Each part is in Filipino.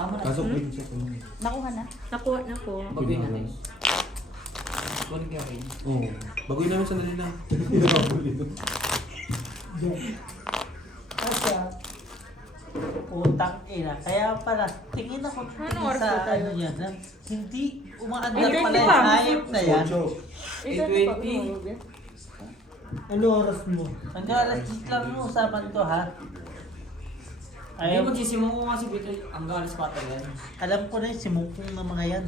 Tama na. Pasok din sa kanya. Nakuha na. Nakuha na po. Bagoy natin. Kunin ko rin. Oo. Bagoy namin sandali lang. Asya. Utang ina. Kaya pala, tingin ako Anong oras sa ba tayo? ano yan. Hindi umaandar Ay, pala 20 yung pa. hayop na yan. Ano oras mo? Hanggang alas 10 lang mo, usapan to ha. Ay, Ayaw, magsisimong ko nga si Vito. Ang alas 4 yan. alam ko na yung simukong na mga yan.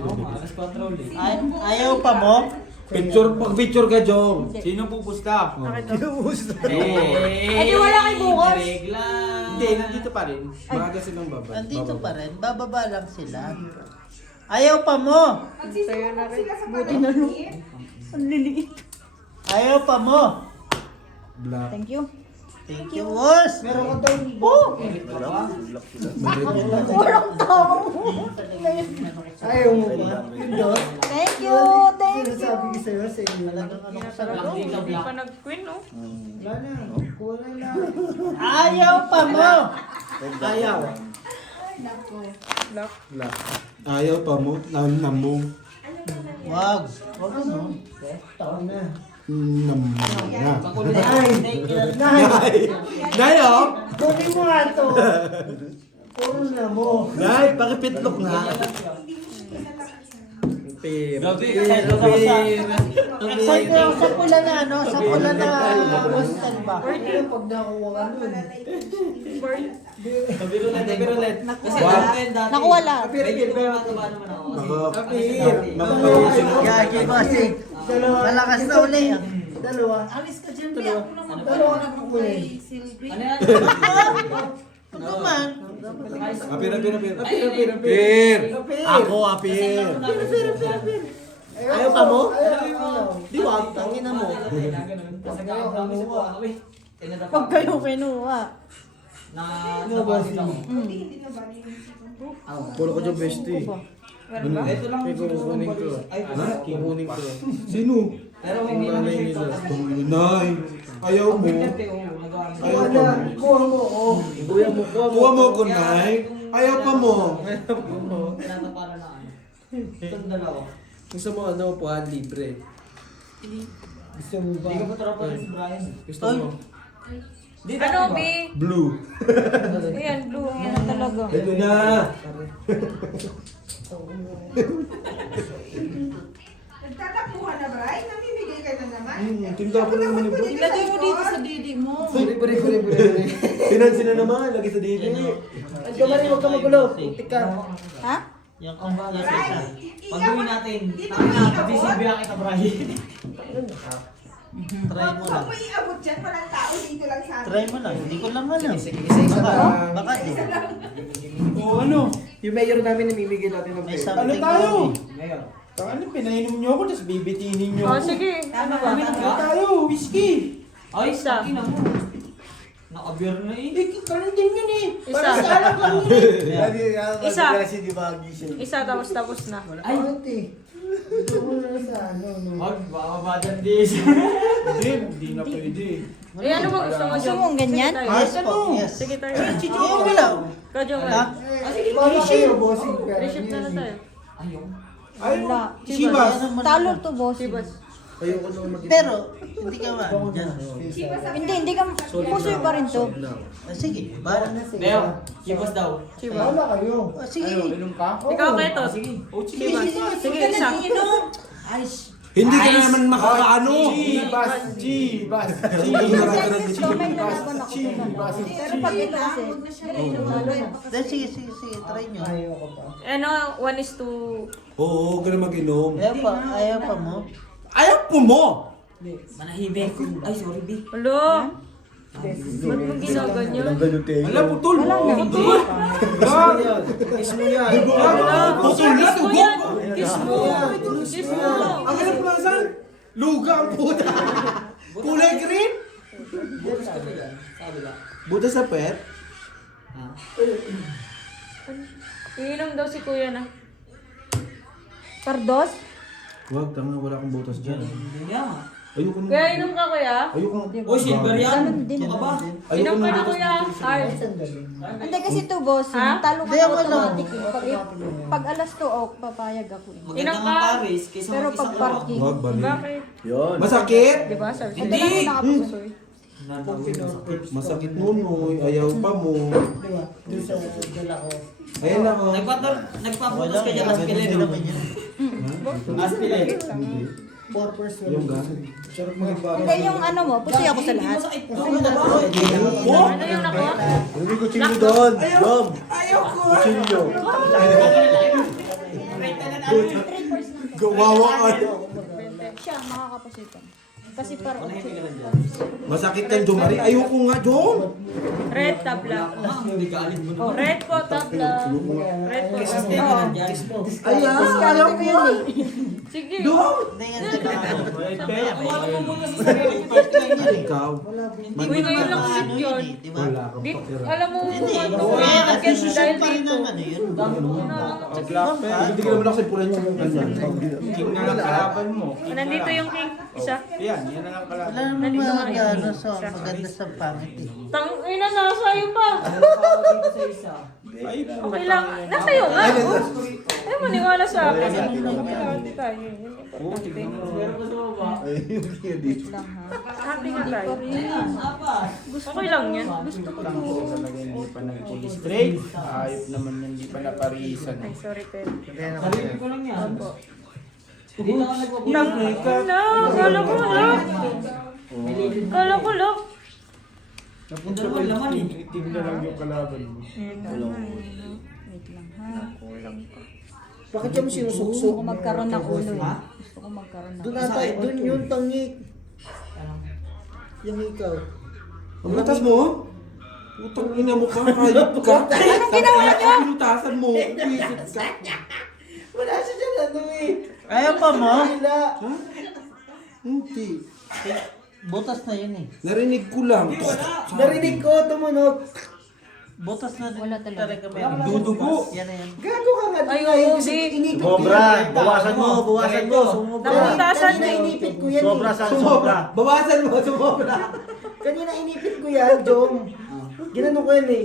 Oo, alas 4 ulit. Ayaw pa mo? Pag-picture ka, Jong. Sino pupusta? Ay, di wala kay bukas. Regla. Hindi, nandito pa rin. Maaga silang baba. Andito pa rin, bababa lang sila. Ayaw pa mo? Sa'yo na rin. Buti na no. Ang liliit. Ayaw pa mo? Black. Thank you. Thank you, boss. Meron ka daw Walang tao. Ayaw mo ba? Thank you. Thank you. Sabi ko sa'yo, sa inyo. Hindi na talaga. Hindi pa nag-queen, no? Wala na. Kuha na. Ayaw pa mo? Ayaw. Black. Black. Ayaw pa mo. Namong. Wag. Wag mo. Taon na. Namong na. Nay! Nay, oh! Kunin mo nga ito. Puro na mo. Nay, pakipitlok nga. Excited ako sa pula na ano, sa pula na hostel ba? Pag nakuha ka nun. Birulet. Kasi Wow. natin dati. Nakuha lang. Medyo mataba naman ako. Gagi bossing. Malakas na uli. Dalawa. Alis ka dyan, Bea. Ako naman Dalawa pala na ako kukunin. kay Silvi. Ano yan? Ito man. Apir. Ako, apir. Ayaw ka mo? Di wag, tangina mo. Pag kayo kinuha. Nabasin ako. Hindi na ba niyo? Puro ko dyan, bestie. Ito lang. May kukunin ko. Ay, Ha? Kukunin ko. Sino? Pero Ang hindi naman nanay siya nila. ito. Nay, ayaw mo. Ayaw pa mo. Kuha mo. Oh. Kuha mo ko, Nay. Ayaw pa mo. Tinataparan na ano. Itong dalawa. Gusto mo ano, puhan libre. Gusto mo ba? Hindi ko pa tropa rin si Brian. Gusto mo? Di Ano, B? Blue. Ayan, blue. Yan na talaga. Ito na. Nagtatapuhan na, Bray? Namimigay ka na naman? Tinda ko na naman yung blue. Ilagay mo dito sa didi mo. Puri. Pinansin na naman, lagi sa dili. Huwag ka marin, huwag ka magulo. Putik ka. Ha? Yung kang baga sa isa. Pagawin natin. Di ba Tama na, iabot? pag-disibya kita, Brian. Try mo lang. Huwag mo iabot dyan, walang tao dito lang sa amin. Try mo lang. Hindi ko lang alam. Isa-isa Baka, lang. baka di. Oo, ano? Yung mayor namin namimigay natin ng May pera. something. Ano tayo? Ngayon. Ano, pinainom niyo ako, tapos bibitinin niyo Oh, ako. sige. Ano ba? Ano tayo? Whiskey. Ay, Isa. sakin mo. Naka-beer na eh. Kanin din yun eh. Isa. Para sa alak lang yun eh. Isa. Kasi di ba gising? Isa, tapos na. Ay, Ito mo na sa ano. wag, bababa dyan dis. Hindi na pwede. Eh, ano ba gusto mo? Gusto mo ang ganyan? Sige tayo. Yes po. Yes. Sige tayo. Chichong mo lang. Kadyo Ha? nga. Reshift. Reshift na tayo. Ayun. Ay, Wala. Chivas. Talo to, boss. Sibas. Ayoko naman mag- Pero, hindi ka man. Diyan. Hindi ka. Pusoy pa rin to. Sige, bara. Leo, kibos daw. Sibas. Oh, sige. Ikaw, Keto. Sige. Sibas. Sige, isa. Hindi ka na naman makakaano. Chivas. May lalaban ako doon. Pero pag ito kasi, Then, sige, try nyo. Ano, 1:2. Oo, huwag ka na mag-inom. Ayaw pa mo. Ayaw po mo! Manahimik. Ay, sorry, B. Hello? Ba't mo ginaganyan? Wala, putol! wala na. Putol! Kiss mo yan. Putol na, Kiss mo tugok! yan! Kiss mo! Kiss mo! Ang alam ko lang saan? Luga ang puta! Kulay green? Sabi lang. Buta sa pet? Ha? Iinom daw si kuya na. Pardos? Huwag, tanga, wala akong butas dyan. Hindi niya. Ayoko na. Kuya, inom ka kuya? Ayoko na. Oh, silver yan. Ganun din. Ano ka ba? Ayoko Inom ka na. na kuya. Hard. Hindi kasi ito, boss. Ha? Talo ka Hindi, na ako lang. automatic eh. Pag alas 2, papayag ako eh. Maganda Inom nga ka. Paris kaysa Pero mag-isang pag parking, Wag, bali. Bakit? Yun. Masakit? Di ba? Sabi ito sa'yo. lang yung nakapusoy. Masakit nunoy. Ayaw pa mo. Doon sa dala ko. Ayan na oh. Nagpaputos ka dyan, aspilin. Aspilin. Yung gano'n. Sarap mag-iba. Hindi yung ano mo, pusoy ako sa lahat. Masakit. Ano yung nakuha? Hindi ko chino doon. Yum. Chino. Gawawa ka. Siya, makakapusoy ka. Kasi parang Masakit yan, Jo Marie. Ayoko nga, Jo. Red tabla. Hindi ka alin mo. Oh, red po tabla. Red po tabla. Ayan, ayaw ko yan. Sige. Ikaw. Uy, ngayon lang ulit yun. Wala kang Di, pakira. alam mo, dahil dito. Hindi ka naman ako simpulan yung ganyan. King na lang kalaban mo. Nandito yung king. Isa. Yan na lang kalaban. Wala naman Nandito nga mga yun. ano, so maganda sa pangit eh. Tang ina na sa'yo pa. Ay, Okay lang. Nasa'yo nga. Ay, maniwala sa akin. Happy tayo. Yun yung importante. Happy nga tayo. Okay lang yan. Gusto ko lang to. po talaga hindi pa nag-illustrate. Ayop naman yan, hindi pa naparisan. Ay, sorry, pero. Sarili ko lang yan. Opo. Hindi na ako nagpaputos. Tang ina. Kala ko lock. Kala ko lock. Yung dalawang laman eh. Team na lang yung kalaban mo. wait lang ha. Kulang pa. Bakit yung Gusto sinusuksok? ko magkaroon ng ulo eh. Gusto ko magkaroon ng Doon ata, doon yung tangik. Yung ikaw. Ang butas mo? Utang ina mo ka, hayop ka. Anong ginawa niyo? Pinutasan mo. Pisit ka. Wala siya dyan, ano eh. Ayaw pa mo? Wala. Ha? Hindi. Butas na yun eh. Narinig ko lang. Narinig ko, tumunog. Butas na Wala talaga. meron. Dudugo. Yan na yan. Gago ka nga. Ay, Ay, oo, kasi di. inipit ko Sobra, yan. bawasan mo. Sumobra. Nabutasan Kanina mo. inipit ko yan Sobra eh. sa sobra. Bawasan mo, sumobra. Kanina inipit ko yan, Jom. Ginano ko yan eh.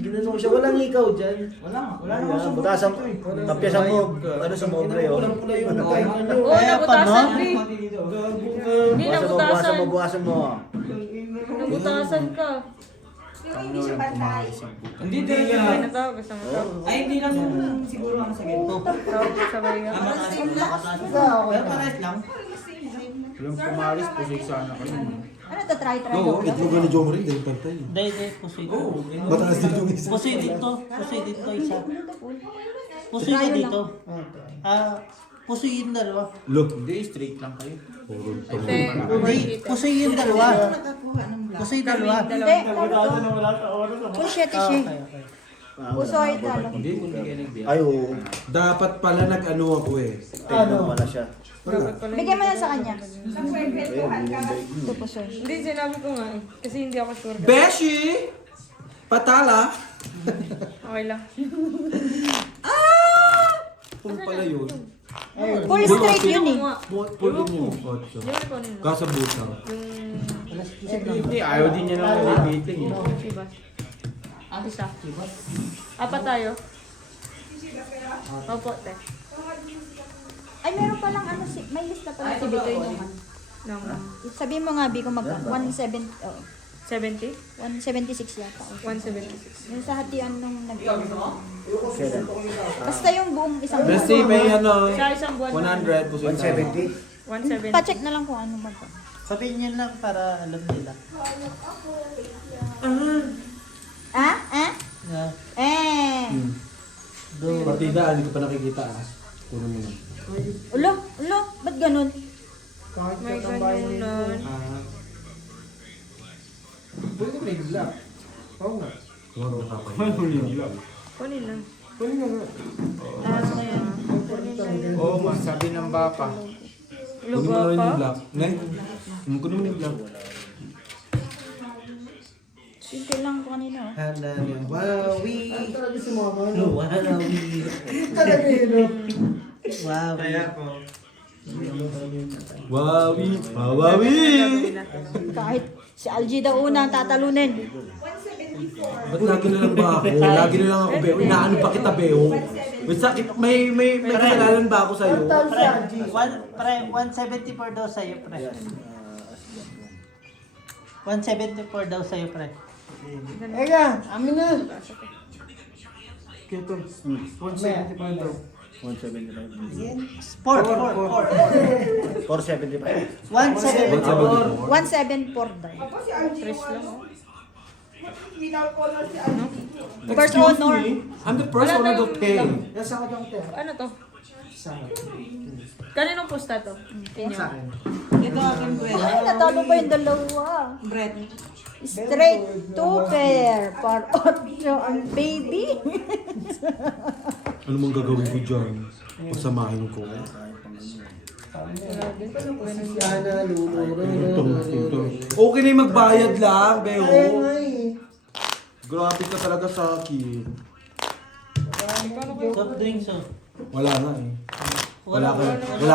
Ginano ko siya. Walang ikaw dyan. Wala naman Ayan, butasan mo. Tapyasan mo. Ano sumobra yun? Pulang-pula yung tayo nyo. Oo, nabutasan no? di. Hindi, Bawasan mo, nabutasan. bawasan mo. Nabutasan ka. Pero hindi siya bantay. Hindi talaga. Ay, natawag ka sa mga. Ay, hindi lang yung siguro ang sakit. Tawag ka sa bayan. Pero pares lang. Walang pumaris, pusig sana kayo. Ano to, try Oo, itlog ni Jo Marie. Dahil pantay. Dahil, pusoy dito. Mataas din yung isa. Pusoy dito. Pusoy dito isa. Pusoy na dito. Pusoy yung dalawa. Look. Hindi, straight lang kayo. Hindi, pusoy yung dalawa. Pusoy dalawa. Hindi, push it, push it. Pusoy, talo. Ay, oo. Dapat pala nag-ano ako eh. Ano? Wala siya. Bigyan mo yan sa kanya. Nagkwentuhan ka. Ito, pusoy. Hindi, sinabi ko nga eh. Kasi hindi ako sure. Beshi! Patala! Okay lang. Kung pala yun. Full straight yun eh. Pull in yung kotso. Hindi ko ano. Kasabutan. Hindi, ayaw din niya ng elevating eh. Chivas. Isa. Apat tayo. Opo, te. Ay, meron palang ano, may lista pala si Bitoy naman. Nang Sabihin mo nga, Bi, kung 170, 70? 176 yata. 176. Yung sa hatian nung basta yung buong isang Let's say may ano, Sa isang buwan. 100 puso 170. 170. Pa-check na lang kung ano ba to. Sabihin niyo lang para alam nila. Ah? Ah? Na, Eh. Partida, hindi ko pa nakikita ah. Kuno mo lang. Ulo, ba't ganun? May ganunan. Pwede may black. Oo nga. Waro ka pa. Kunin lang. Pwede nga nga. Kunin lang. Oo, masabi ng baka. Kunin mo na rin yung black. Ngay? Kunin mo yung black. Simple lang ko kanina. Oh. Halawawi. Talaga si mama, no? Halawawi. Talaga yun, no? Wow. Wawi! Wawi! Kahit si Algie daw una ang tatalunin. Ba't lagi na lang ba ako? Lagi na lang ako, Beo. Inaano pa kita, Beo? May sakit, may kasalanan ba ako sa'yo? Pre, 174 daw sa'yo, pre. 174 daw sa'yo, pre. Eka, amin na. Kito. 175 daw. 175. 4. 475. 174. 174 daw. Ako si Algie yung ano. Without color si Algie. First honor. I'm the first one to pay. Nasa ako lang tayo. Ano to? Sa akin. Kaninong pusta to? Inyo. Sa akin. Ito aking bread. Ay, natalo pa yung dalawa. Bread. Straight to pair. Par 8 ang baby. Ano mang gagawin ko dyan? Pasamahin ko. Sana, luluro. Okay na yung magbayad lang, Beo. Ay, ay. Grabe ka talaga sa akin. Soft drinks, oh. Wala nga eh. Wala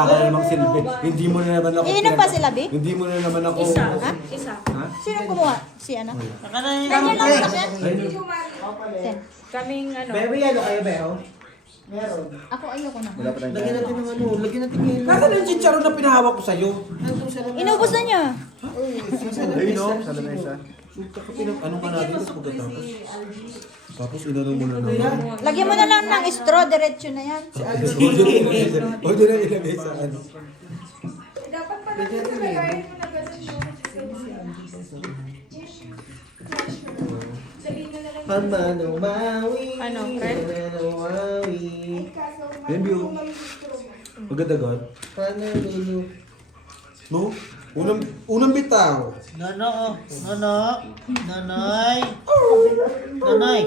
ka namang silbi. Hindi mo na naman ako. Iinom pa sila, Bi? Hindi mo na naman ako. Isa. Ha? Isa. Ha? Sino kumuha? Si ano? Saka na yun. Ganyan lang sa yan? Ten. Kaming ano. Bebe, ano kayo, Beo? Meron. Ako ayoko na. Wala pa tayong Lagyan natin ng ano, lagyan natin ngayon. Nasaan yung chicharon na pinahawak ko sa'yo? Inubos na niya. Ayun o, sa lamesa. Anong ka natin? Tapos pagkatapos. Tapos inanong mo na naman. Lagyan mo na lang ng straw, diretso na yan. O doon na ilagay sa ano. Dapat pala nilagayin mo na ganun yung sabihin na lang. Pamano mawi. Ano, Fred? Pamano mawi. Kaso, Yan, Bio. Agad-agad. Panalulu. No? Unang bitaw. Nono, oh. Nono. Nonoy. Nonoy.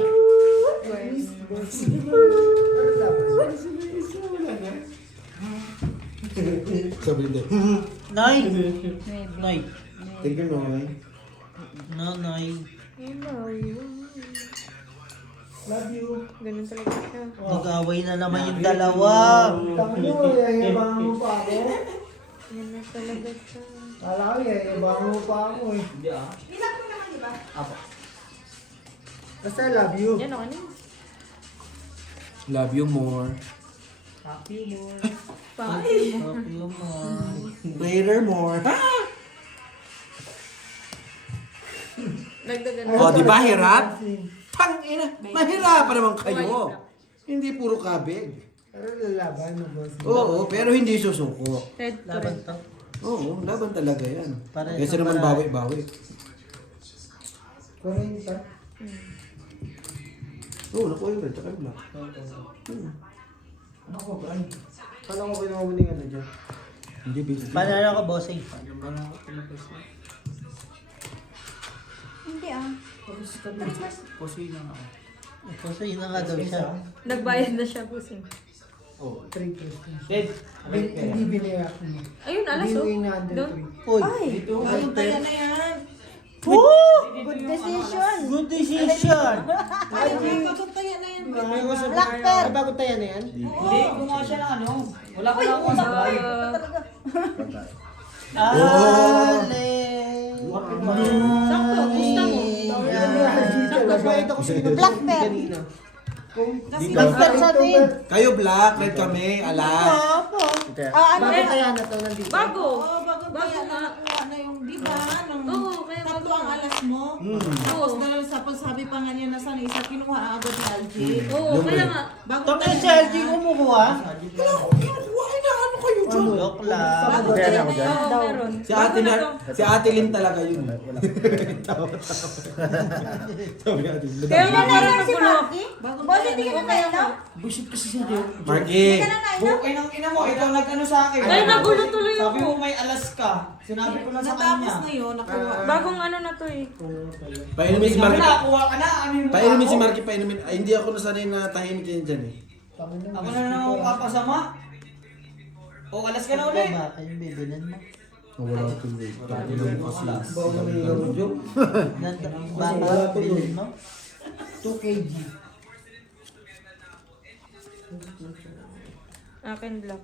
Sabi hindi. Noy. Noy. Tingnan mo eh. Nonoy. Love you. Ganun talaga siya. Nag-away na naman yung dalawa. Tango, yayabangan mo pa ako. Yan na talaga siya. Kala ko, yayabangan mo pa ako eh. Bilang mo naman, di ba? Basta love you. Yan o, ano? Love you more. Later more. Nagdagan O, di ba hirap? Tangina, mahirapan naman kayo. Hindi puro kabig. Pero lalaban mo, boss. Oo, pero hindi susuko. Red Laban to. to. Oo, laban talaga yan. Para Kaysa ito naman para- bawi-bawi. 40. Oo, nakuha yun. Tsaka yung black. Ano ko ba? Paano ko kinuha mo ng ano dyan? Hindi, busy. Panalo ko, bossing. Hindi ah. Pusoy lang ako. Puso yun na nga daw siya. Nagbayad na siya, busing. 3 questions. Dead. Hindi binayak mo. Ayun, alas o. Hindi na under Doon. 3. Uy. Ayun, kaya na yan. Good decision. Good decision. Pagkakaya na yan. Black pair. Ay, bago tayo na yan? Hindi, gumawa siya ng ano. Wala pa lang ako sa buhay. Ale. Sakto, gusto mo. Nagbayad ako sa inyo. Black pair. Kanina. Black pair sa atin. Kayo black, red kami, alas. Ah, ano? Bago tayo na to nandito. Bago. Bago Bago na. nakuha na yung, di ba? Nung Oo, kaya bago tatlo ang na. alas mo. Tapos dahil sa pagsabi pa nga niya na sana isa, kinuha agad ni Algie. Oo, kaya nga. Bago Ito tayo si LG kumukuha. Joke lang. Bago tayo na yan. Oo, meron. Si ate, Bago na, to. si ate Lynn talaga yun. Sabi ni ate Lynn. Kaya Hindi nga na meron yan si nagulo. Marky? Boss, hindi ka na nainom? Marky, Bukay ng ina mo, ikaw nag-ano sa akin. Ay, nagulo tuloy Sabi ako. mo may alas ka. Sinabi ko na sa Natapos kanya. na yun, nakuha. Bagong ano na to eh. painumin si Sabi Marky. na, kuha ka na. Ano yung Painumin si ako? Marky, painumin. Ay, hindi ako nasanay na tahimik yan dyan eh. Ako na naman papasama. O, alas ka na ulit. Baka yung bibilan mo. Wala tuloy. Dati lang kasi. Bago na yung joke. Baka bilhin mo. 2 kg. Akin black.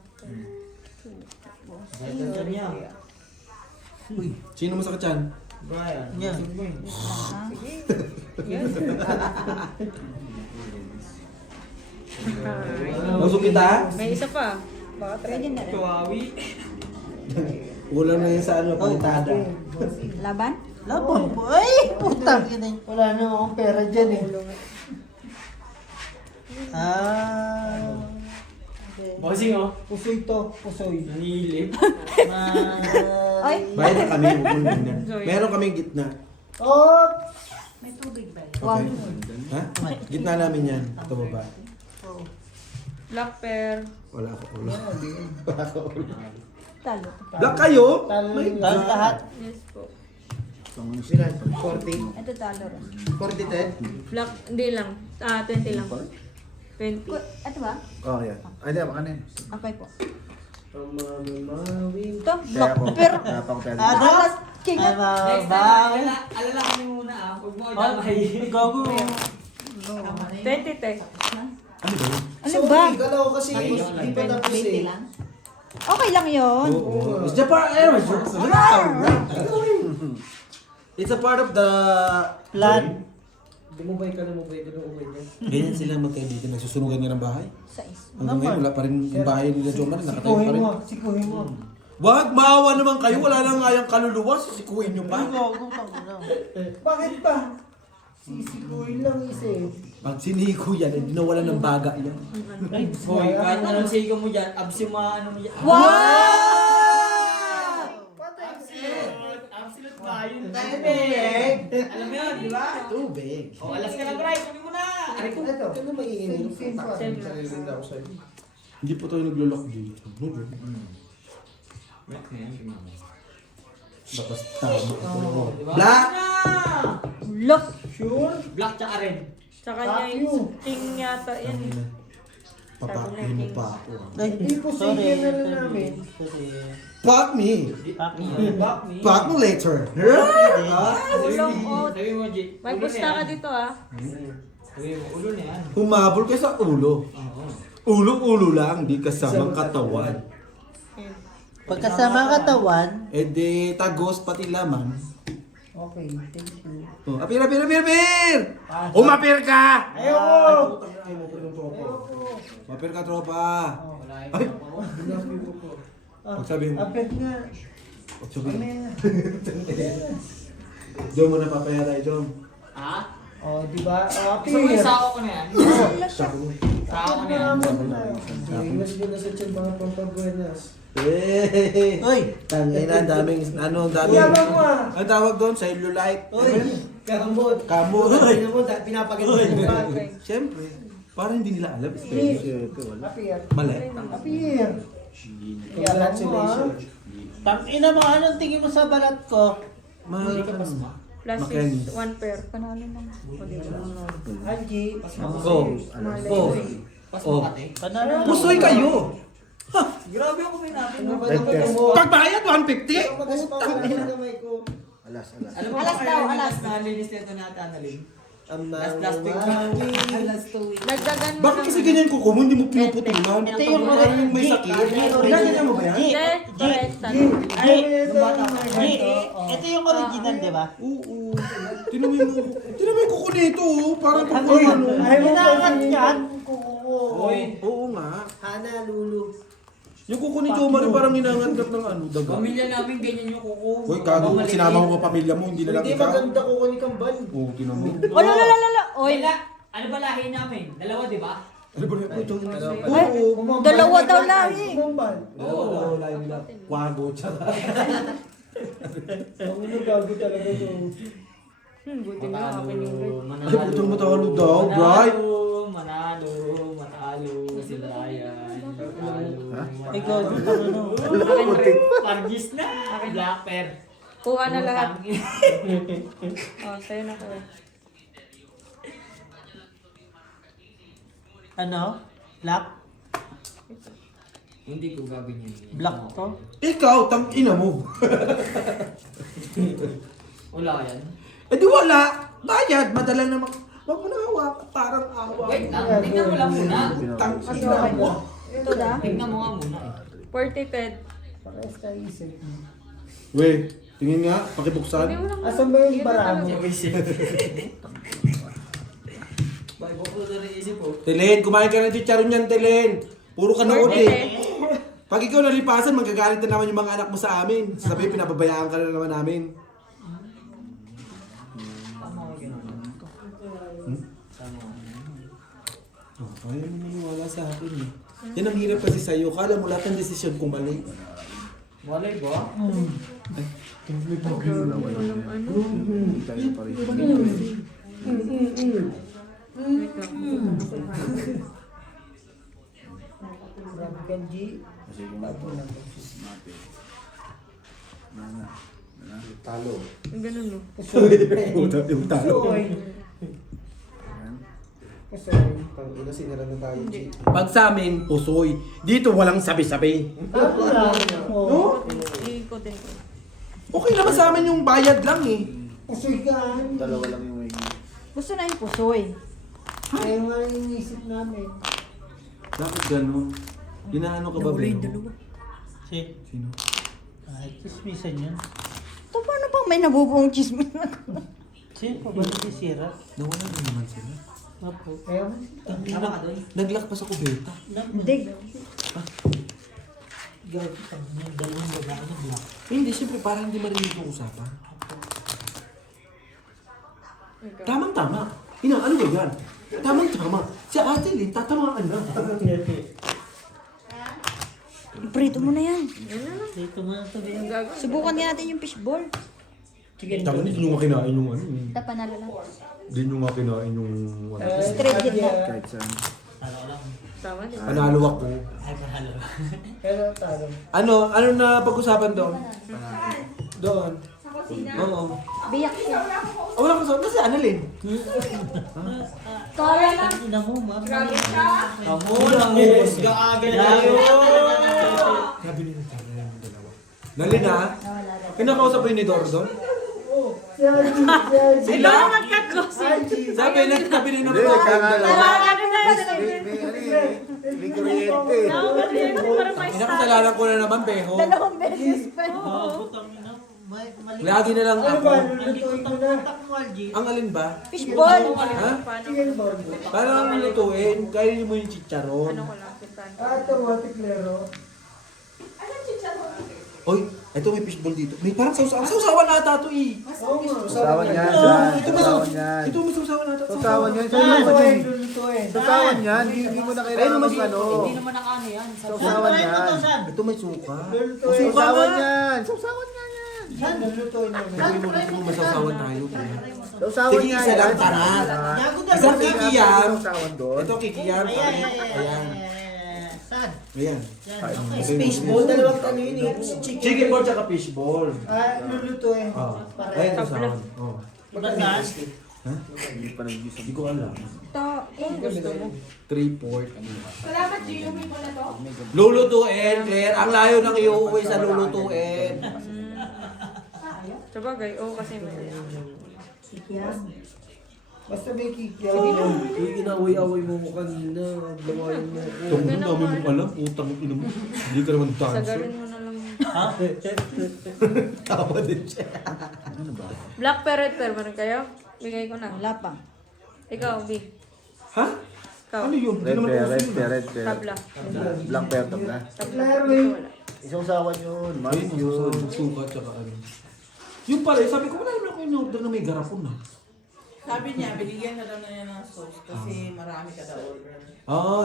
Ganyan niya. Sino masakit yan? Brian. Yan. Gusto kita? May isa pa. Baka Pwede na rin. Kawawi. Ulam na yun sa ano, palitada. Laban? Laban po. Ay, putang ina. Wala na akong pera dyan eh. Bossing oh. Pusoy to, pusoy. Nanilip. Ay! Bayad na kami, huwag mong ganyan. Meron kaming gitna. Oh! Wow. Ha? Gitna namin yan. Ito baba. black pear. Wala ako ulam. Wala ako ulam. Talo. Black kayo? Talo My yung Talo lahat. Yes po. Ilan? 40? Ito talo rin. 40 Ted? Black, hindi lang. 20 lang po. 20. Ito ba? Oh, yan. Ay, di, baka na yun. Okay po. Mamamawing. Ito, Kaya ako, black pear. kaya pa ako pwede. Adas. King. Next time, alalahanin mo muna ah. Huwag mo damay. Gago. 20 te. Ano ba? Sorry, kala ko kasi di pa tapos eh. Okay lang yun. Oo. It's a part, it's a part of the Plan. Dumubay ka, dumubay ka. Ganyan sila magkaibigan, nagsusunugan niya ng bahay. Sais. Hanggang ngayon, wala pa rin yung bahay nila Jomar, nakatayo pa Sikuhin rin. mo, sikuhin mo. Wag, maawa naman kayo, wala nang ngayang kaluluwa, sisikuhin nyo pa. Gago, tangina. Bakit pa? Sisikuhin lang isa eh. Pag siniko yan, hindi nawala ng baga yan. Hoy, kahit anong sigaw mo dyan, abs yung mga ano mo dyan. Absolute kayo. Tubig! Alam mo yun, di ba? Tubig. O, alas ka lang, Bryce. Sabi mo na. Aray ko. Ito, ano maiinom? Hindi po tayo naglo-lock dito. Bakas tama. Black! Look! Sure? Black tsaka red. Sa kanya yung king yata yan. Papakin mo pa ako. Ay, Hindi po, sorry. sige na lang namin. Sorry. Fuck me! Fuck you. Back me. Fuck mo later! Ulong out. Sabi mo, G. May pusta ka dito ah. Sabi mo, ulo na yan. Humabol ka sa ulo. Oo. Ulo-ulo lang, di kasamang katawan. Pagkasama ang katawan, E de tagos pati laman. Okay, thank you. Oh, apir! Umapir ka! Ayoko! Mapir ka, tropa. Wala yung Ay! mga mo. Huwag sabihin mo. Apet nga. Huwag sabihin. Mamaya. Jom mo na papayara, Jom. Ha? Oh, di ba? Gusto mo yung sako ko na yan? Sako mo. Sako ko na yan. Iwas ko na sa tiyan mga pampabuenas. Hey! Uy! Tangina, ang daming, ano, ang daming. Yaman mo ah! Ang tawag doon, cellulite. Kamot. Kamot. Ano mo, pinapaganda mo ba? Siyempre. Parang hindi nila alam. Apir. Mali. Apir. Congratulations. Tangina mo, anong tingin mo sa balat ko? Hindi ka pasma. Plus Makinis. is 1 pair. Panalo naman. Angie. Oh. Oh. Pasma pati. Panalo na. Pusoy kayo! Grabe ako pinapin. Ano ba naman mo? Pagbayad, 150? Mag-aspaw ka na kamay ko. Alas, alas. Alam mo Alas ba daw, kayo alas. na linis nito natin, Annalyn? Ang Last week. Last 2 weeks. Dagdagan mo Bakit kasi ganyan kuko mo, hindi mo pinuputulan? Ito yung mga Parang may sakit. Ginagyan mo ba yan? Hindi, correct. Ay, ito yung original, di ba? Oo. Tinan mo yung kuko nito, oh. Parang kuko ano. Ay, mo Hinangat pa yan. Hoy, Oo nga. Hana, Lulu. Yung kuko ni Jomar parang hinangat-ngat ng ano, daga. pamilya namin ganyan yung kuko. Uy, gago, sinama mo pa pamilya mo, hindi na lang Hindi ikaw. maganda ko ni Kamban. Oo, tinan mo. Lala. Oy. Oy, ano ba lahi namin? Dalawa, di ba? Ano ba ito? Ay, dalawa daw lahi. Kamban. Oo, layo nila. Kwago, tsaka. Ang ino gago talaga to. Buti na akin yung red. Ay, putang matalo daw, right? Manalo, sila yan. Ay, gago pa ano. Akin red, Pargis na. Black pair. Kuha na lahat. Oh, sa'yo na ko. Ano? Black? Hindi ko gagawin yun. Black to? Ikaw, tang-ina mo. Wala yan. Eh di wala. Bayad, madala naman. Wag mo na hawak, parang awa. Wait lang, tingnan mo lang muna. Tang-ina mo. Ito da. Tingnan mo nga muna eh. Ported. Parehas tayo isip. We, tingin nga, pakibuksan. Hindi mo lang. Asan ba yung bara mo? Bakit ko na rin isip po? Telen, kumain ka ng chicharon yan, Telen. Puro ka nood eh. Pag ikaw nalipasan, magagalit na naman yung mga anak mo sa amin. Sabi, pinababayaan ka na naman namin. Oh, ayaw mo maniwala sa akin eh. Yan ang hirap kasi sa'yo. Kala mo lahat ng desisyon kung mali. Malay ba? Hindi tayo pareho. Grabe ka, G. Kasi kung ito, Talo. Ganun no. Yung talo. Kasoy. Pag-ina, sinira na tayo. Pag sa amin, pusoy. Dito walang sabi-sabi. No? Ikot din ko. Okay naman sa amin yung bayad lang eh. Kasoy ka. dalawa lang yung may Gusto na yung pusoy. Kaya nga yung isip namin. Bakit ganun? Inaano ka ba, Beno? Sino? Ay, chismisan yun. Ito paano bang may nabubuong chismis na Sino pa ba nasisira? Nawala na naman sila. Apo. Kaya Tama ka doon. Naglock pa sa kubeta. Hindi. Gawin ka ng dalawang babae na black. Eh, hindi, siyempre parang hindi marinig yung usapan. Tamang-tama. Ano ba yan? Tamang-tama. Si Ate Lynn, tatamaan na. Prito mo na yan. Dito mo na sabi yung Subukan din natin yung fishball. Tama, hindi nyo nga kinain yung ano. Panalo lang. Hindi nyo nga kinain yung ano. Straight din mo. kahit saan. talo lang. Tama din. Panalo ako. Ay, mahalo. pero talo. Ano na pag-usapan doon? Doon. Oo. Biyak siya. Oh, wala ko sa kasi Annalyn. Kaya na. Ang ina mo, ma'am. Amo lang husga agad tayo. Grabe nila tayo yung dalawa. Nalin ha? Kinakausap mo yung ni Dordon? Si Archie, si Archie. Sila? Archie. Sabi, nagtabi rin naman Hindi, tayo yung kaka- dalawa. May kuryente. Inakasalanan ko na naman, Beho. Dalawang beses pa. Oo, putang ina. Mali. Lagi na lang Ano ako. ba? Lulutuin ko na. Tak mo, Algie. Ang alin ba? Fishball. Ha? Chicken ball. Parang nilutuin, kainin mo yung chicharon. Ano ko lang, pintan. Ito, watiklero. Oy, ito may fishball dito. May parang sausawan. Sausawan ata ito eh. Oo nga. Sausawan yan, San. Ito may Sausawan yan. Ito may sausawan ata. Sausawan yan. Sa'yo naman Lulutuin, eh. lulutuin. Sausawan yan. Hindi mo na kailangan mag ano. Hindi naman ang ano yan. Sausawan Saan yan. mo to, San? Ito may suka. Lulutuin. Sausawan yan. Sausawan yan yan. Lulutuin na. Hindi mo masausawan tayo. Sausawan Sige, yan. isa lang, yan. tara. Yago Isang dalawa. kikiyam. Sausawan doon. Ito kikiyam. Ayan. Ayan. San? Ayan. Yan, okay. Space ball, dalawang ano yun eh. Chicken ball tsaka fishball. Lulutuin. Oh. Ayan, sausawan. Oh. Iba, San? Hindi pa nag-use. Hindi ko alam. Ito, kung gusto mo. 3/4. Salamat, Gio. May pala to. Lulutuin, Claire. Ang layo ng iuwi sa lulutuin. Sabagay, oo kasi may. Basta may kikya. Inaway-away mo kanina. Lawayan mo ako. Ito mo, dami mong alam. Utang mo, ino mo. Hindi ka naman dancer. Sagarin mo na lang. Ha? Tawa din siya. Black parrot pear, meron kayo? Bigay ko na. Wala pa. Ikaw, B. Ha? Ikaw. Ano yun? Hindi Red naman pear, uso red yun. pear, red pear. Tabla. Black pear tabla. Tabla. Dito wala. Isausawan yun. Ayun, Malis yun. yun. Suka tsaka ano. Yung pala, sabi ko, wala naman ako yung order na may garapon na. Sabi niya, binigyan na daw na niya ng sauce kasi marami ka daw order.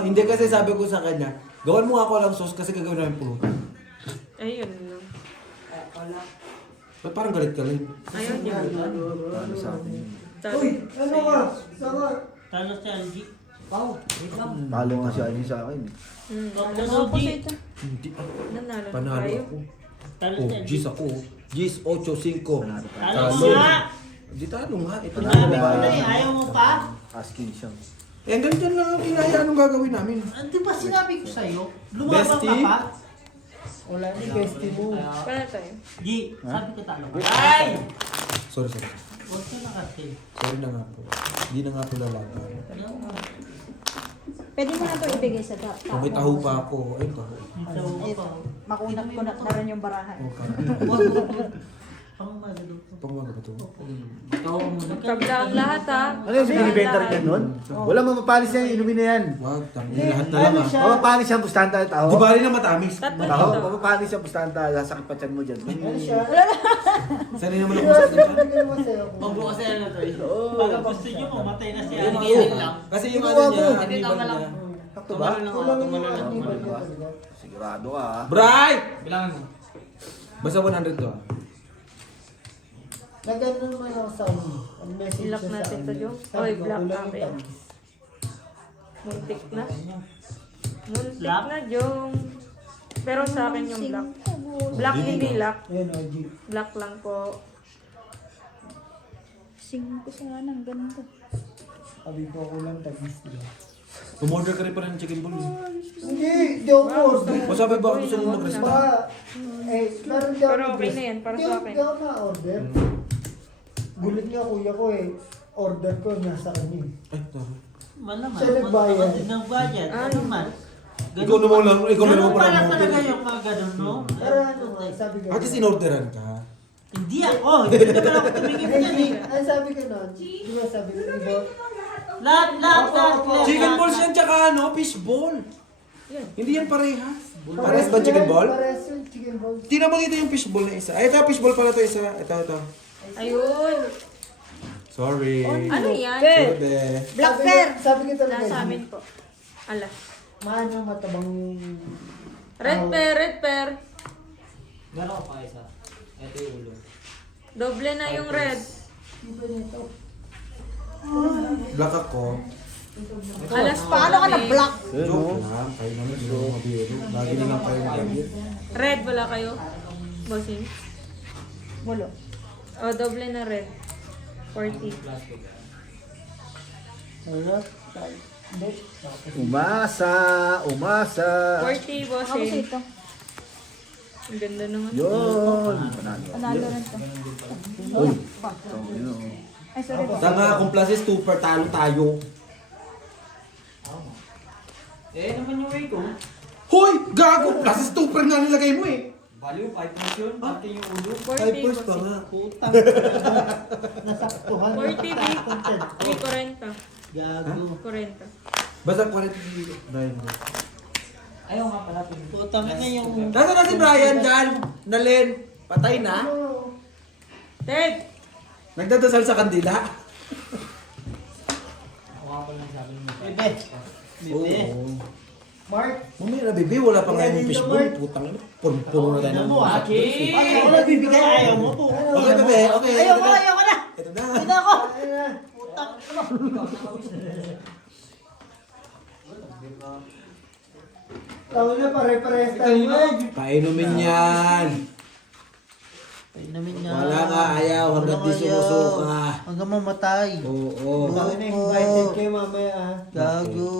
Hindi kasi sabi ko sa kanya, gawan mo ako lang sauce kasi gagawin namin pulutan. Ayun lang. Wala. Ba't parang galit ka rin? Ayun yun. Ano sa atin yun? Uy, ano ka? Sama. Talo si Algie. Talo nga si Algie sa akin. Talo si Algie. Hindi. Nanalo na Panalo tayo. ako. Talo Oh, si Algie. Gis ako. Gis 8-5. Talo siya. Di talo nga. Ito na. Sabi ko na eh, ayaw mo pa? Asking siya. Eh, ganito lang ang kinaya. Anong gagawin namin? Di ba sinabi ko sa'yo? Lumaban ka Bestie? pa? Wala ni bestie mo. Paano tayo? G, sabi ko talo ka. Ay! Sorry. Huwag ka na kasi. Sorry na nga po. Hindi na nga po lalaban. Pwede mo na ito ibigay sa tao. Kung may taho pa ako, ayun taho. Ito. Makunat-kunat na rin yung barahan. Pangwaga ba ito? Kabla ang lahat ha. Ano yung binibenta rin yan nun? Wala mapapanis yan, inumin na yan. Wag, tangin lahat na lang ah. Mapapanis yan, bustanta at tao. Di ba rin na matamis? Tatlo Tao, dito. mapapanis yan, bustanta, sasakit pa tiyan mo dyan. Ano siya? Sanay naman ako sa akin. Sabi ko naman sa'yo. Mabukas na yan na to eh. Oo. Pag gusto nyo, mamatay na siya. Kasi yung Ginawa ano niya, mo. anibal niya. Sakto ba? Kulang yung animal ko. Sigurado ka ah. Bray! Bilangan mo. Basta 100 to ah. Nagano naman ako sa ano. Ang message Ilak siya sa natin to, ano. Jo. Sabi Oy, ko, black kulang natin. yung tamis. Muntik na. Muntik na, Jong. Pero sa akin yung black. Black hindi lock. Ayun, OG. Black lang po. Sing ko sana ng ganito. Sabi ko, kulang tamis nila. Umorder ka rin pa rin ng chicken ball. Hindi, di ako order. O sabi ba gusto mo mag-recipe? Baka, meron di ako Pero okay na yan, para sa akin. Hindi ako na-order. Gulit nga kuya ko eh. Order ko nasa kanya. Ay, tama. Malaman. Siya nagbayad. Nagbayad. Ano man? Ikaw naman lang, ikaw na naman Ganun pala pala ang talaga order. yung mga ganun, no? Pero ano, sabi ko. At least inorderan ka. Hindi ako. Hindi naman ako tumingin dyan eh. Ay, sabi ko nun. Di ba sabi ko, di ba? Lahat. Chicken balls yan tsaka ano, fish ball. Hindi yan parehas. Parehas ba chicken ball? Parehas yung chicken ball. Tingnan mo dito yung fish ball na isa. Ay, ito, fish ball pala to isa. Ito. Ayun. Sorry. Ano yan? Sorry. Black pear. Sabi ko talaga. Nasa amin po. Ala. Maano matabang yung... Red pear, red pear. Gano'n ko pa isa. Ito yung ulo. Doble na yung red. Black ako. Alas Paano ka na-block? Joke lang. Kayo naman, hindi ako mabiro. Lagi na lang kayo mabiro. Red wala kayo? Bossing? Walo. O, doble na red. 40. Sarap. Hindi. Umasa, umasa. 40, Ako sa bossing. ito. Ang ganda naman. Yun. Panalo. Panalo rin to. Uy. Ay, sorry. Tama, kung plus is 2 per talo tayo. Eh, naman yung way ko. Hoy! Gago! Plus is 2 per nga nilagay mo eh. Value, 5 points yun. Pati yung ulo. 40, First pa bossing. nga. Putang. Nasaktuhan. 40, di 40. Gago. 40. Basta 40 Brian. Ayaw nga pala. Putang na yung... Nasaan na si Brian dyan? Nalin? Patay na? Ted! Nagdadasal sa kandila? Ako nga pala sabi mo. Bebe. Bebe. Oo. Mark, Mamaya na, baby. Wala pa nga yung fishbowl. Putang ina. Puno na tayo Ano ng mo, mga Aki? Ako nagbibigay, ayaw mo po. Okay, bebe. Okay. Ayaw ito ko, na. ayaw ko na. Ito na. Hindi ako. Putang. tao na pare-parehas tayo eh. Painumin yan. Namin niya. Wala nga ayaw. Hanggang di sumusuka. Hanggang mamatay. Oo. Tao na invited kayo mamaya ah. Gago.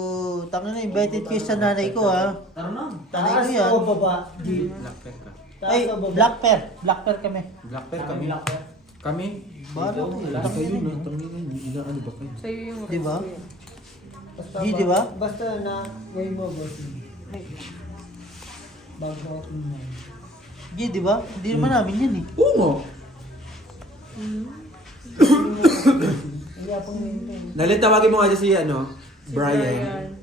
Tangin na, invited kayo sa nanay ko ha. Taro na. Nanay ko Taas yan. o baba? Di. Black pear ka. Taas Ay, o baba? black pear. Black pear kami. Black pear Kami kami. lang yan. Kami? Baro. Wala kayo na. Tangin na. Inaano ba kayo? Sa'yo yung red. Di ba? Basta Di, di ba? Basta na, ngayon mo boss. Bago ako kumain. Di, di ba? Hindi naman namin yan eh. Oo nga. Hindi ako ngayon. Nalin, tawagin mo nga dyan si ano? Si Brian.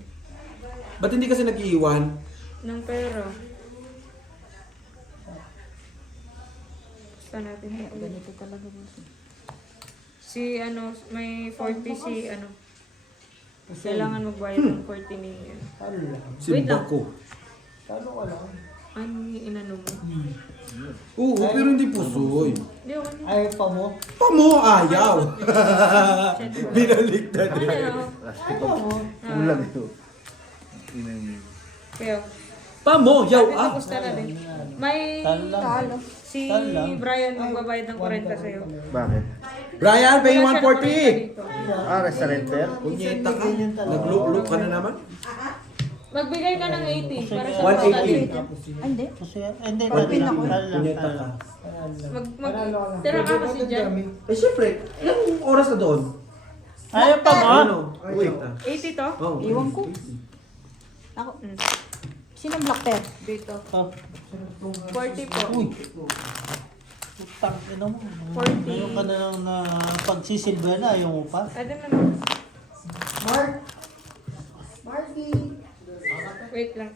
Ba't hindi kasi nag-iwan? Ng pera. Basta natin yung ulit. Ganito talaga boss. Si ano, may 40 si ano. Kailangan magbayad ng 40 million. Talo lang. Si Wait lang. Bako. Talo ka lang. Ano yung inano mo? Oo, pero hindi pusoy. Hindi, ako na. Ayaw pa mo? Pamo, ayaw. Binaliktad Ano? Ayaw pa mo? Kulang ito. Kaya, Pamo, yaw ah. tapos na din. May Talo. si Talo. Brian magbabayad ng 40 sa'yo. Bakit? Brian, pay Wala siya ng 40 140. dito. Ah, restaurant. Punyeta ka. Nag-look ka na naman. Magbigay ka ng 80 para sa 180. Ay, hindi. Kasi, hindi, Pag-pin ako. Punyeta ka. Tira ka kasi dyan. Eh, syempre, ilang oras na doon? Ayaw pa mo. Ano? Wait ah. 80 to? Oh, Iwan ko. Ako. Sinong black pair? Dito. Oh, 40 po. uy. Putang ina mo. 40. Meron ka na lang na pagsisilver na, ayaw mo pa. Pwede naman. Mark! Marky! Wait lang.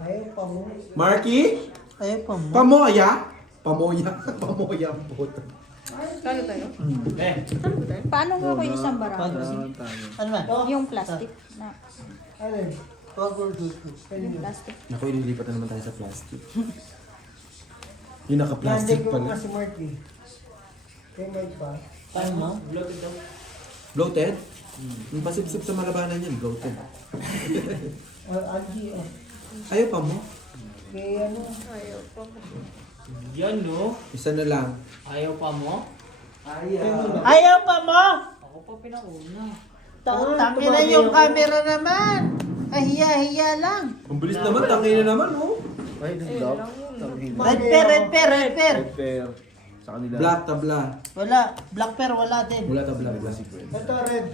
Ayaw pa mo. Marky? Ayaw pa mo. Pamoya? Pamoya. Pamoya ang puto. Talo tayo. Paano nga ko yung isang bara? Ano man? Yung plastic. Na, Alin? yung plastic. Naku, ililipat na naman tayo sa plastic. Yung Nandun naka-plastic ko nga pala. si Marky. Kay Mike pa. Ano mo? Bloated? Yung pasipsip sa malabanan yan, bloated. Angie, oh. Ayaw pa mo? Kay ano? Ayaw pa. Yan no. Isa na lang. Ayaw pa mo? Ayaw pa mo! Ako pa pinauna. Tangin na yung camera naman! Hiya lang! Ang bilis naman, tangin na naman, oh. Ay, nag-vlog. Tangin. Red pair, red pair, red pair! Red pair. Sa kanila. Black tabla. Wala, black pair wala din. Wala tabla. Wala. Ito, red.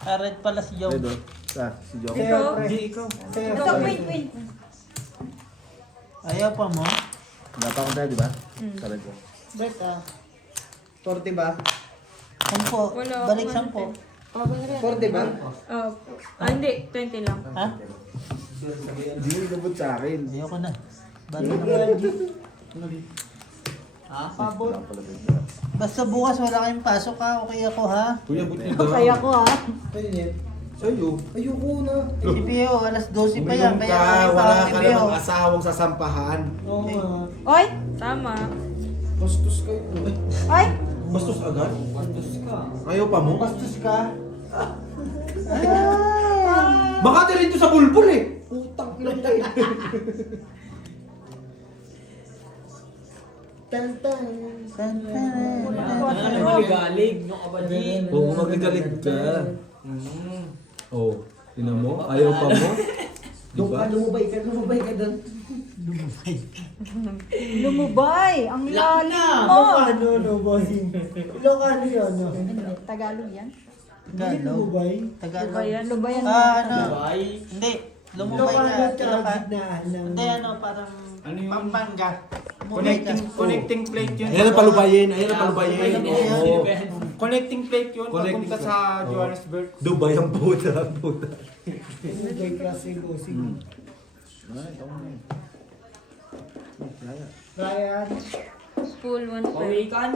Red pala si Joe. Red, oh. Si Joe. Ito. Hindi ikaw. Ito, wait. Ayaw pa mo? Dapat ko tayo, di ba? Sa red ko. Bet 40 ba? Sampo. Wala ako Balik nga sampo. 40 ba? Oh. Hindi. 20 lang. Ha? Hindi mo inabot sa akin. Ayoko na. Balik Kay na. Angie. Basta bukas wala kayong pasok ha. Okay ako ha. Kuya, buti na. Kaya ko ha. Pwede din. Sa'yo. Ayoko na. Si Pio, alas 12 pa yan. Uminom Kaya ka, kami wala pa ka ni Pio. namang asawang sasampahan. Oo nga. Oy! Tama. Bastos kayo. Oy! Bastos agad? Bastos ka. Ayaw pa mo? Bastos ka. Makati rin to sa bulbul eh. Putang ina tayo. Tantan. Ano maligalig? No kabadin. Oo, magigalit ka. Oo. Tinan mo? Ayaw pa mo? Doon ka, lumubay ka doon. Lumubay! Ang lalim mo! Ilocano, no, boy? Ilocano yun, no? Hindi, Tagalog yan. Hindi Tagalog. lumubay. Tagalog. Lubayan. Lubayan mo. Ano? Bye. Hindi. Lumubay Ilocano ka. tsaka Ilocan. gitnaan ng... Hindi ano, parang Ano yun? Pampanga. Lumubay ka. Connecting plate yun. Ayan ang palubayin. Ayan ang palubayin. Oo. Connecting plate yun. Connecting Papunta plate. sa Oo. Johannesburg. Dubai ang puta. Ang puta. Lumubay kasi bossing. Ay, ito mo na yun. Ryan. Full 1 Pawikan.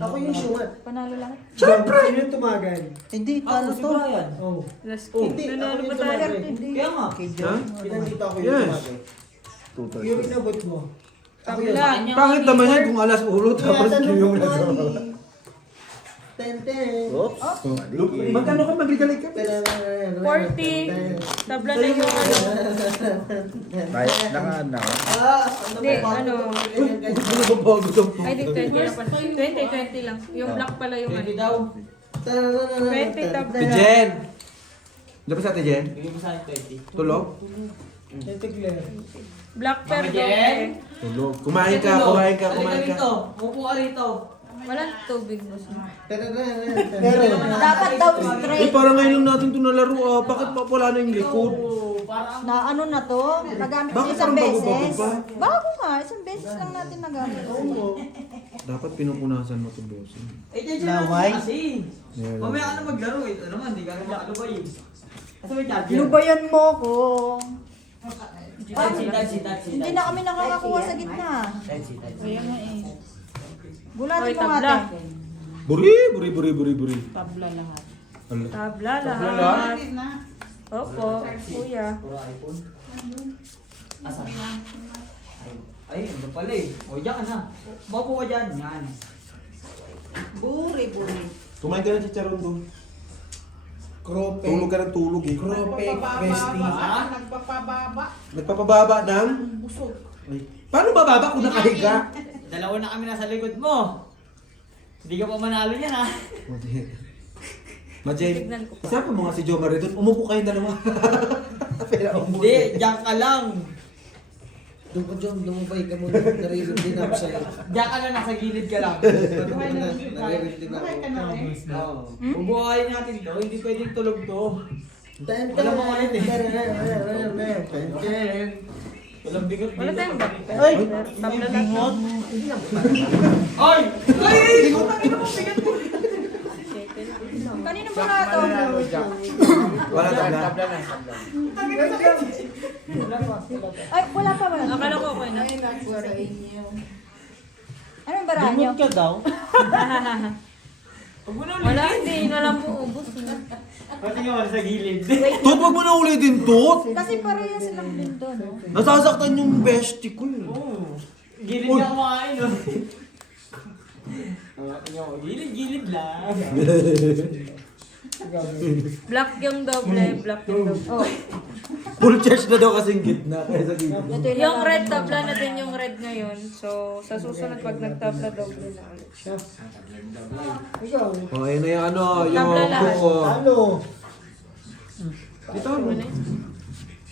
Ako yung sumat. Panalo lahat. Siyempre! Sino yung tumagan? Hindi, Ako paano si to? Brian. Oh. Last Hindi, kick. ako Nanalo yung pa tayo. tumagan. Kaya nga. Ha? Pinandito ako yung Yes. tumagan. Tutor. Yung inabot mo. Ako yun. Tabla. Pangit naman yan kung alas ulo tapos yung nasa. Ten. Oops. Magkano ka magligalig ka? 40. Tabla na yung ano. Tayo, naka. Hindi, ano. Binababago sa puta. Ay, di 20 lang pala. 20 lang. Yung black pala yung ano. 20 daw. 20 tabla. Si Jen! Dapat sa ate Jen? Bigyan mo sa akin 20. Tulog? Black pair Mama daw. Jen? Tulog. Kumain ka, kumain ka, kumain ka. Upo ka rito. Walang tubig mo. Pero, Dapat daw Eh, straight. parang ngayon lang natin ito nalaro ah. Bakit pa wala na yung likod? Na ano na to? Nagamit ko Bakit isang parang beses. bago-bago pa? Bago nga, isang beses lang natin nagamit. Dapat pinupunasan mo ito, boss. Eh, dyan Laway? kasi. Yeah, Mamaya ka na maglaro eh. Ito naman, di ka na makalubay eh. Asa may charger? Lubayan mo ko. Taxi. Hindi na kami nakakakuha sa gitna. Taxi. Kaya nga eh. Gulatin Oy, mo nga tabla. ate. Buri. Tabla lahat. Ala. Tabla lahat. Opo, kuya. Puro iPhone. Asa? Ay, ano pala eh. O, diyan ka na. Bapo ka dyan. Yan. Buri. Kumain ka na sa charon doon. Krope. Tulog ka ng tulog eh. Krope, bestie. Nagpapababa. Nagpapababa ng... Busog. Ay. Paano bababa kung nakahiga? Dalawa na kami nasa likod mo. Hindi ka pa manalo yan ha. Majay, Tignan ko pa. isa pa mo nga si Jo Marie doon. Umupo kayong dalawa. Hindi, diyan ka lang. Doon ko dyan, lumubay ka muna. Naririnig din ako sa'yo. Diyan ka na, nasa gilid ka lang. Naririnig din ako. Bakit ka na rin? Oo. Bubuhayin natin to, hindi pwedeng tulog to. Walang makulit eh. Walang bigot. Wala tayong black. Ay! Tabla lang. Bingot. Ay! Ay! Kanino pa nga ito? Wala tabla. Tabla na. Ay, wala pa wala. Akala ko okay na. Anong baraan niyo? Bingot ka daw. Wala, hindi na lang po ubos. Tot, wag mo na ulitin, Tot! Kasi pareha silang din doon, no? Nasasaktan yung bestie ko eh. Gilid niya kumain, no? Gilid lang. Black yung doble, black yung doble. Oh, Full charge na daw kasing gitna kaya sa gitna. ito Yung red, tabla na din yung red ngayon. So, sa susunod pag nagtabla, doble na ulit. Oh, ayun na yung ano, yung Tabla lahat. buko. Ano? Dito ano?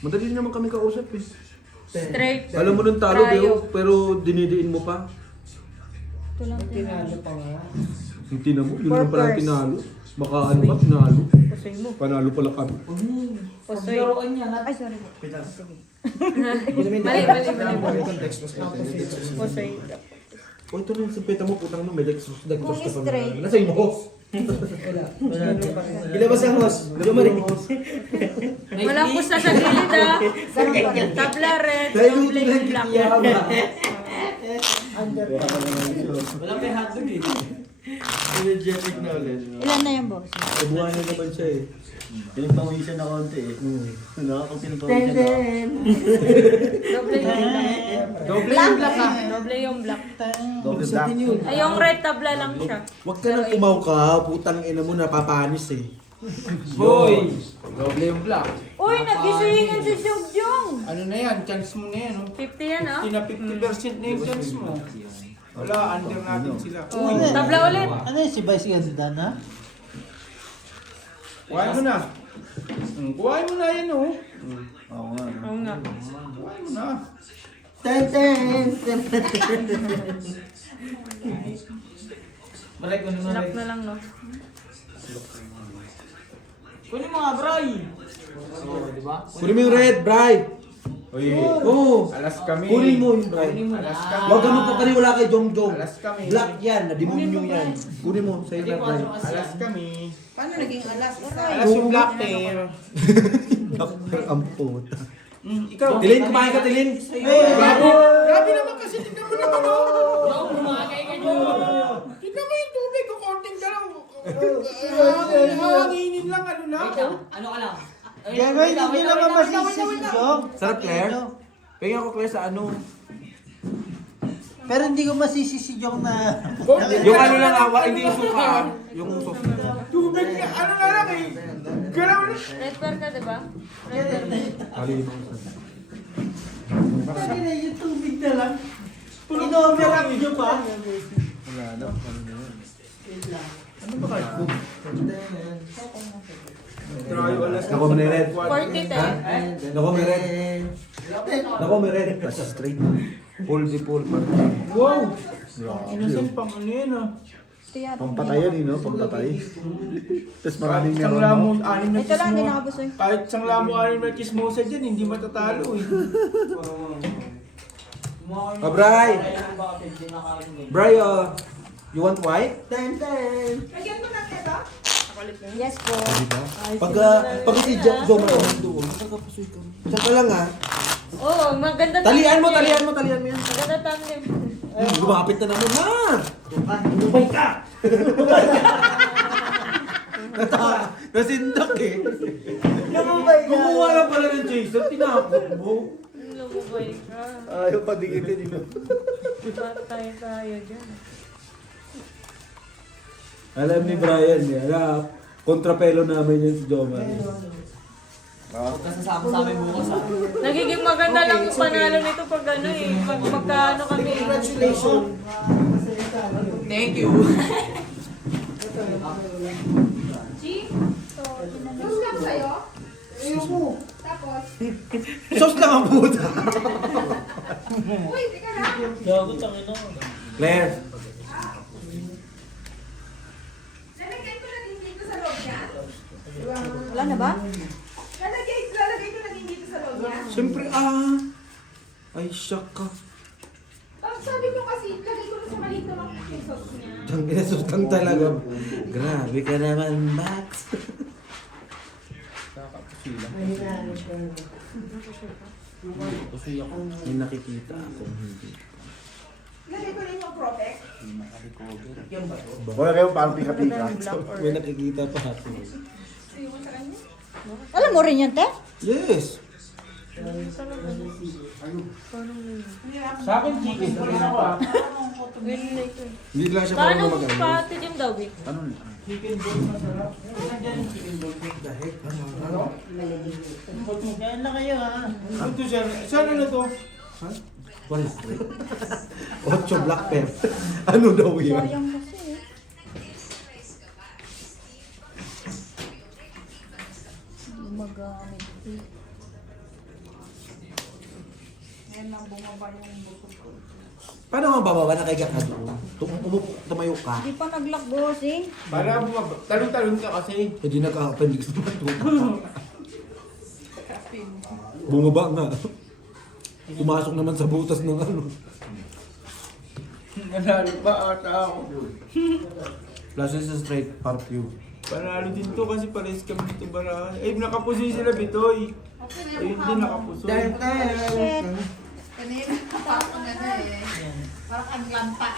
Madali naman kami kausap eh. Straight. Alam mo nung talo, Tayo. pero dinidiin mo pa. Ito lang. Tinalo pa nga. Hindi na mo, yun naman pala ang tinalo. Baka ano ba, tinalo. Pusoy mo. Panalo pala kami. Pusoy. Laruan niya. Ay, sorry. Mali. Pusoy. Oh, ito na yung simpeta mo, putang no, may dextrose Kung ka pa straight. na. Nasa yung host. Ilabas ang host. Lumari. Walang pusa sa gilid ah. Tabla red, doble yung black. Walang may hotdog eh. Energetic na ulit. Ilan na yan, boss? Buhay na naman siya eh. Pinagpawisan na konti eh. Pag pinagpawisan na. Doble yung black. Doble yung black ah. Doble yung black. Double black. Ay, yung red tabla lang siya. Huwag ka nang umaw ka, putang ina mo, napapanis eh. Boy! Doble yung black. Uy, nagisingan si Jogjong. Ano na yan? Chance mo na yan. Oh. 50 yan ah. 50% na yung chance mo. Wala, under natin sila. Oh, tabla ulit. Ano yun, si Vice ganda na? Kuhain mo na. Kuhain mo na yan oh. Oo nga. Oo nga. Kuhain mo na. Maray ko naman. Black na lang no. Kunin mo nga, Bray! Oo, di ba? Kunin mo yung red, Bri. Uy, Oo. alas kami. Kunin mo yung Bri. Kunin mo na. Alas kami. Huwag ka magpapaniwala kay Jong Jong. Alas kami. Black yan, nadimonyo yan. Kunin mo, sa'yo na Bri. Alas kami. Paano naging alas? Alas yung black pair. Doctor ang puta. Ikaw. Tilin, kumain ka, Tilin. Grabe naman kasi tignan mo naman oh. Yung kumakay ka nyo! Tignan mo yung tubig ko, konting ka lang. Hanginin lang, ano lang. Wait lang, ano ka lang? Ay, Gagawin, wait lang, hindi wait lang, naman wait lang, wait lang, masisi wait si lang. Jong. Sarap, Claire. Pingin ako, Claire, sa ano. Pero hindi ko masisi si Jong na... Yung ano lang, hindi yung suka. Yung sauce. Tubig na, ano na lang eh. Galaw na. Red pair ka, di ba? Red pair. Kalino. Sabi na yung tubig na lang. Ino-overlap nyo pa. Wala na. Ano ba kayo? Try alas Ako may red. 40 tayo. Nako, may red. Nako, may red. Kasi straight. Full di full. Wow. Inasan pang ano yan ah. Pampatay yan eh, no? Pampatay. Tapos maraming Isang meron, lamo, no? anim na Ito lang, hindi chismo. nakabusoy. Kahit isang lamo, anim na chismosa dyan, hindi matatalo eh. Oh, Bri. Bri, you want white? Yes po. Pag si Jom naman doon, magkakapusoy ka. Diyan ka lang ha. Oo, maganda Talian mo, yan. talian mo, talian mo yan. Maganda tandem. Lumapit na naman na. Lumay ka. Nasindak eh. Kumuha lang pala ng Jason, tinapot mo. Lumubay ka. Ayaw pa dikitin yun. Patay tayo dyan. Alam ni Brian eh, alam. Kontrapelo namin yan si Jomar. Huwag ka sasama sa amin bukas ah. Nagiging maganda lang yung panalo nito pag ano eh. Pag magkano kami. Congratulations. Thank you. Sos lang ang puta. Gago, tangin na. Claire. Wala na ba? Siyempre, ay, shock ka. Sabi ko kasi, lagay ko na sa maliit na lang sauce niya. Diyan kinasutang talaga. Grabe ka naman, Max. Kakapusi lang. Pusi ako. May nakikita ako, hindi. Lagay ko na yung Protect. Hindi makarecover. Wala kayo parang pika-pika. May nakikita pa ako. Alam mo rin yan, te? Yes. Sa akin, chicken pa rin ako ah. Hindi lang siya Paano parang mag-ano. pa-tidim daw, Vic? Ano lang? Chicken ball masarap. Nandiyan yung chicken ball. Kaya na kayo ha. Ano to siya? Saan na to? What is it? Ocho black pepper. Ano daw yun? Sayang kasi eh. Hindi magamit eh. Ngayon lang bumaba yung busog ko. Paano mabababa na kay ka doon? Tumayo ka. Hindi pa nag-lock boss eh. Para bumaba. Talon-talon ka kasi. Hindi nagka-appendix naman doon. Bumaba nga. Pumasok naman sa butas ng ano. Nanalo ba ata ako? Plus is a straight part you. Panalo din to kasi pares kami dito bara. Eh, nakapusoy sila Bitoy. Eh, hindi nakapusoy. Kanina, parang ano eh. Parang ang lanta.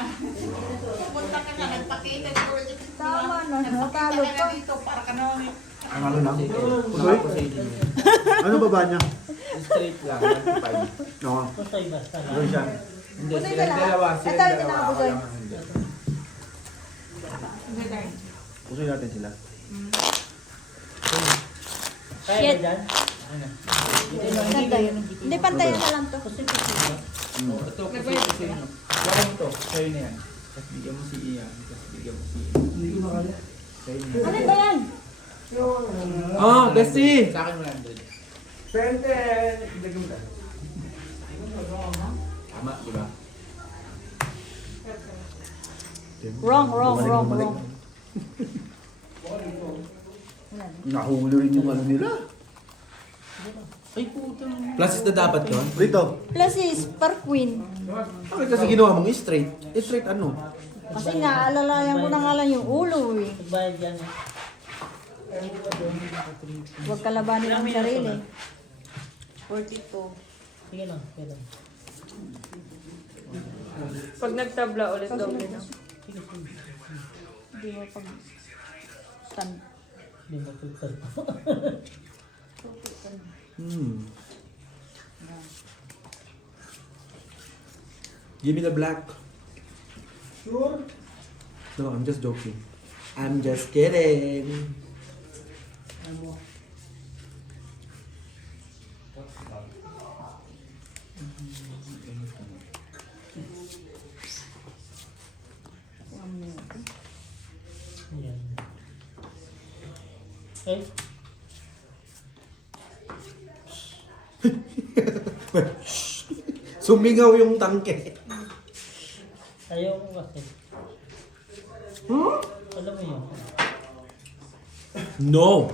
Pupunta ka na, nagpakita. Tama na, natalo pa. Dito, para ka na. Ano lang? Usoy? Ano baba niya? Straight lang. 95. Oo. Pusoy basta lang. Ano siya? Hindi, Pusoy silang ka lang? dalawa. Ito, Silang ito dalawa. na, Ako pusoy. lang ang hindi. Usoy natin sila. Kaya Shit. ba dyan? Pantay. Hindi, pantayan na lang to. Ito, pusoy no. Wala mo to. Sa'yo na yan. Tapos bigyan mo si Ian. Tapos bigyan mo si Ian. Sa'yo na yan. Ano ba yan? Ah, Bessie! Sa akin 100. Tama, di ba? Wrong. Nahuli rin yung ano nila. Ay, putang. Plus is na dapat yun. Rito. Plus is per queen. Bakit kasi ginawa mong straight? Straight ano? Kasi nga, alalayan ko na nga lang yung ulo eh. Nagbayad yan eh. Huwag kalabanin ang sarili. 42. Sige lang, pwede. Pag nagtabla ulit daw, na. Hindi mo pag stand. Hindi mo filter. Give me the black. Sure? No, I'm just joking. I'm just kidding. Ayan. Okay. Sumingaw yung tangke. Ayaw mo kasi. Alam mo yun. No!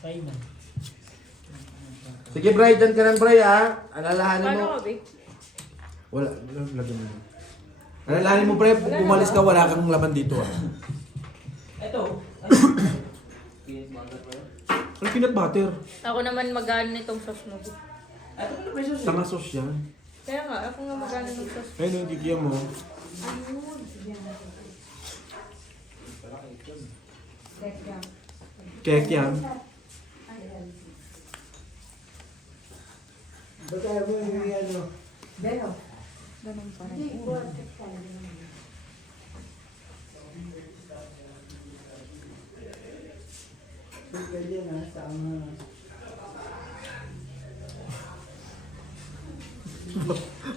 Kaya na. Sige, Bray, dyan ka ng Bray, Alalahanin Paano mo. ka, Vic? Wala, lagyan mo. Alalahanin mo, Bray, kung umalis ka, wala kang laman dito, Ito. Ano peanut butter? Ako naman magano nitong sauce mo, Vic. Tanga sauce yan. Kaya nga, ako nga magano ng sauce. Ayun yung kikiya mo. Kek yan. Ganun pa rin.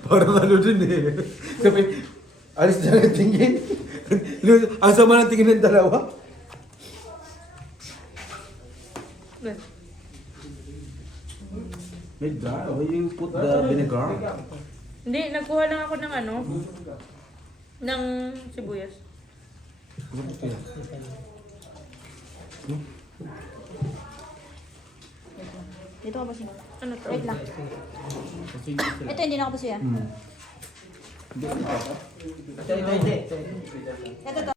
Parang ano dun eh. Sabi, alis na ng tingin. Ang sama ng tingin ng dalawa. Vinegar? Oh, you put the vinegar? Hindi, nagkuha lang ako ng ano, ng sibuyas. Dito ka puso. Ano to? Wait lang. Ito hindi na ako puso yan. Ito. Ito to.